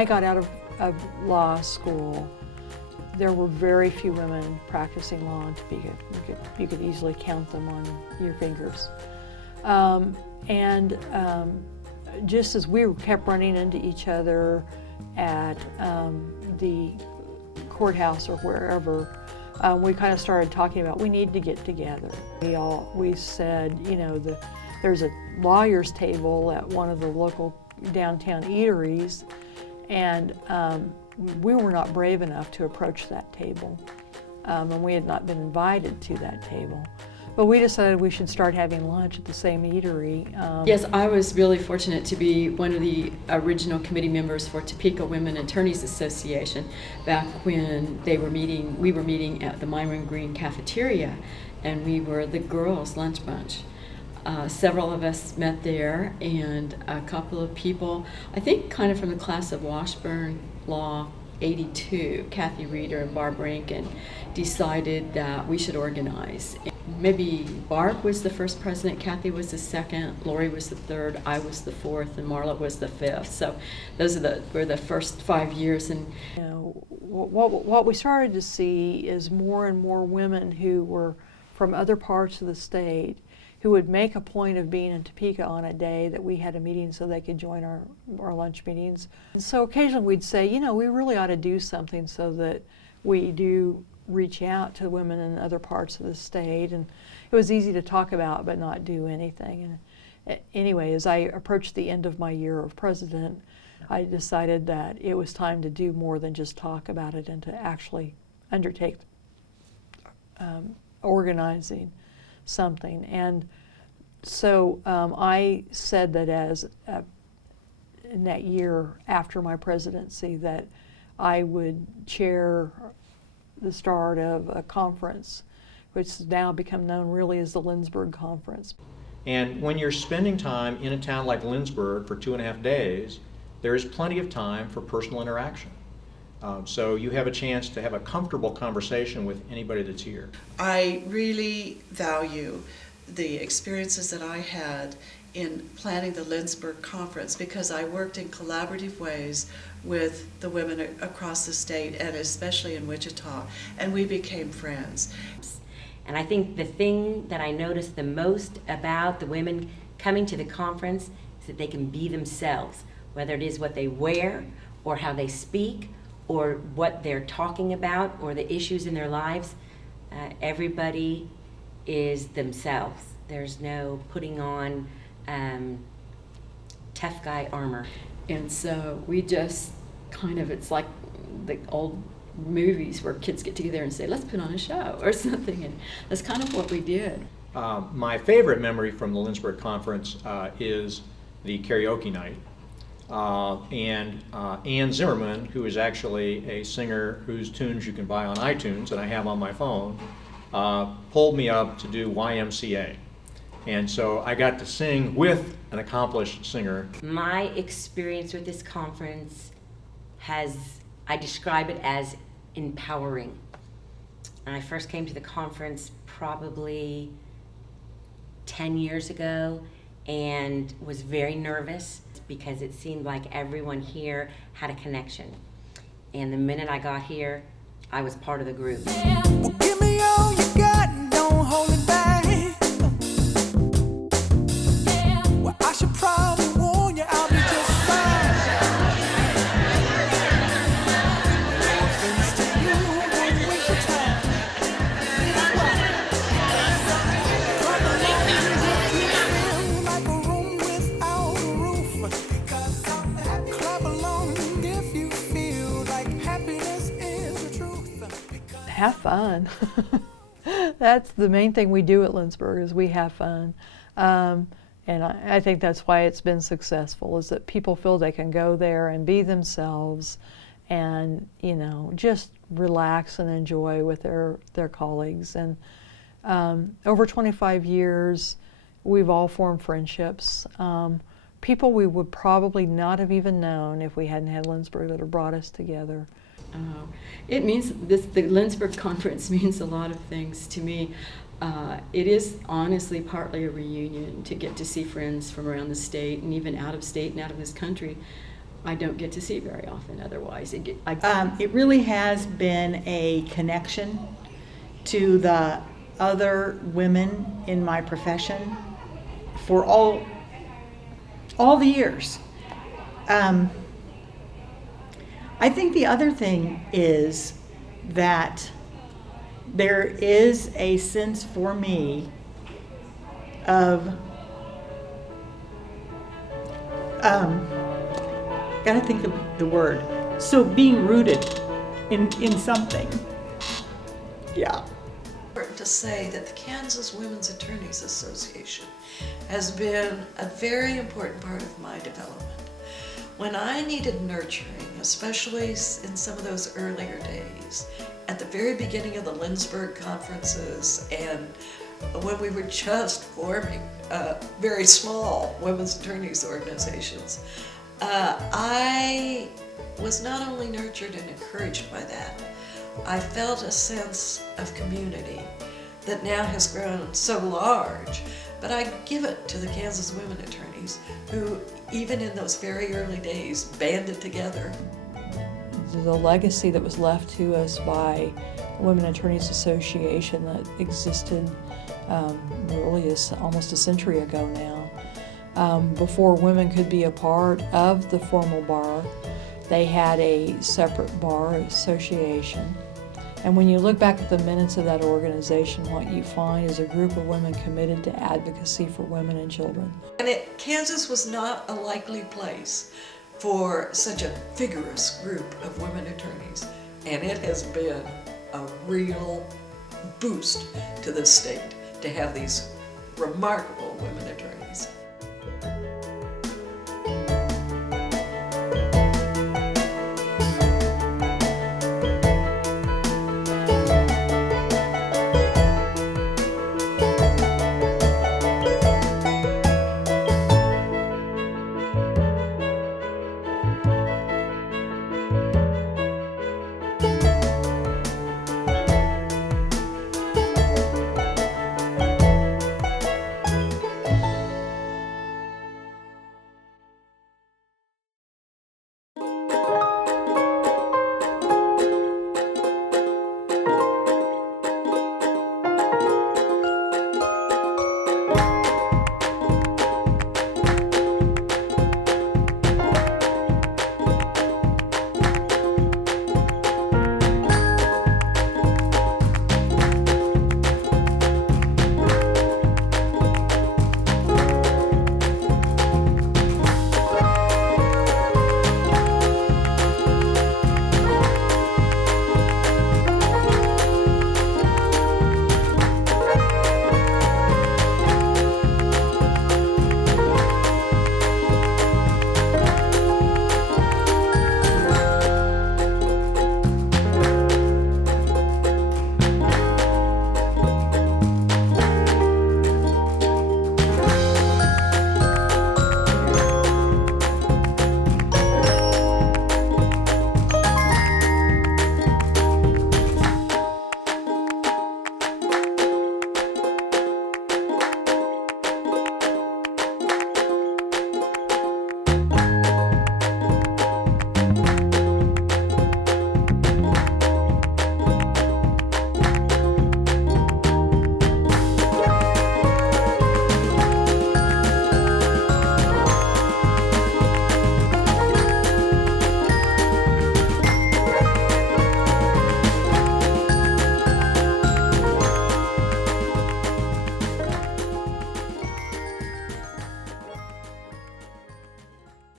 I got out of law school, there were very few women practicing law in Topeka. You could easily count them on your fingers. Just as we kept running into each other at the courthouse or wherever, we kind of started talking about we need to get together. We said, you know, there's a lawyer's table at one of the local downtown eateries, and we were not brave enough to approach that table, and we had not been invited to that table. But we decided we should start having lunch at the same eatery. Yes, I was really fortunate to be one of the original committee members for Topeka Women Attorneys Association back when we were meeting at the Myron Green cafeteria, and we were the girls' lunch bunch. Several of us met there, and a couple of people, I think kind of from the class of Washburn Law 82, Kathy Reeder and Barb Rankin, decided that we should organize. Maybe Barb was the first president, Kathy was the second, Lori was the third, I was the fourth, and Marla was the fifth. So those were the first 5 years. And you know, what we started to see is more and more women who were from other parts of the state who would make a point of being in Topeka on a day that we had a meeting so they could join our lunch meetings. And so occasionally we'd say, you know, we really ought to do something so that we do reach out to women in other parts of the state. And it was easy to talk about but not do anything. And anyway, as I approached the end of my year of president, I decided that it was time to do more than just talk about it and to actually undertake organizing something. And so I said that in that year after my presidency that I would chair the start of a conference, which has now become known really as the Lindsborg Conference. And when you're spending time in a town like Lindsborg for 2.5 days, there is plenty of time for personal interaction. So you have a chance to have a comfortable conversation with anybody that's here. I really value the experiences that I had in planning the Lindsborg Conference because I worked in collaborative ways with the women across the state and especially in Wichita, and we became friends. And I think the thing that I noticed the most about the women coming to the conference is that they can be themselves, whether it is what they wear or how they speak or what they're talking about or the issues in their lives. Everybody is themselves. There's no putting on tough guy armor. And so we just kind of, it's like the old movies where kids get together and say, let's put on a show or something, and that's kind of what we did. My favorite memory from the Lindsborg Conference is the karaoke night. And Ann Zimmerman, who is actually a singer whose tunes you can buy on iTunes, and I have on my phone, pulled me up to do YMCA. And so I got to sing with an accomplished singer. My experience with this conference I describe it as empowering. And I first came to the conference probably 10 years ago and was very nervous because it seemed like everyone here had a connection. And the minute I got here, I was part of the group. Well, give me all you got and don't hold it back. Well, I should probably warn you, I'll be just fine. No offense to you, won't waste your time. Clap along if you feel like a room without a roof. Clap along if you feel like happiness is the truth. Have fun. That's the main thing we do at Lindsborg is we have fun. And I think that's why it's been successful, is that people feel they can go there and be themselves and, you know, just relax and enjoy with their colleagues. And over 25 years, we've all formed friendships. People we would probably not have even known if we hadn't had Lindsborg that have brought us together. It means the Lindsborg Conference means a lot of things to me. It is honestly partly a reunion to get to see friends from around the state and even out of state and out of this country. I don't get to see very often otherwise. It really has been a connection to the other women in my profession for all the years. I think the other thing is that there is a sense for me of gotta think of the word. So being rooted in something. Yeah. Important to say that the Kansas Women's Attorneys Association has been a very important part of my development. When I needed nurturing, especially in some of those earlier days, at the very beginning of the Lindsborg conferences and when we were just forming very small women's attorneys organizations, I was not only nurtured and encouraged by that, I felt a sense of community that now has grown so large, but I give it to the Kansas women attorneys who, even in those very early days, banded together. The legacy that was left to us by the Women Attorneys Association that existed really is almost a century ago now. Before women could be a part of the formal bar, they had a separate bar association. And when you look back at the minutes of that organization, what you find is a group of women committed to advocacy for women and children. And Kansas was not a likely place for such a vigorous group of women attorneys. And it has been a real boost to the state to have these remarkable women attorneys.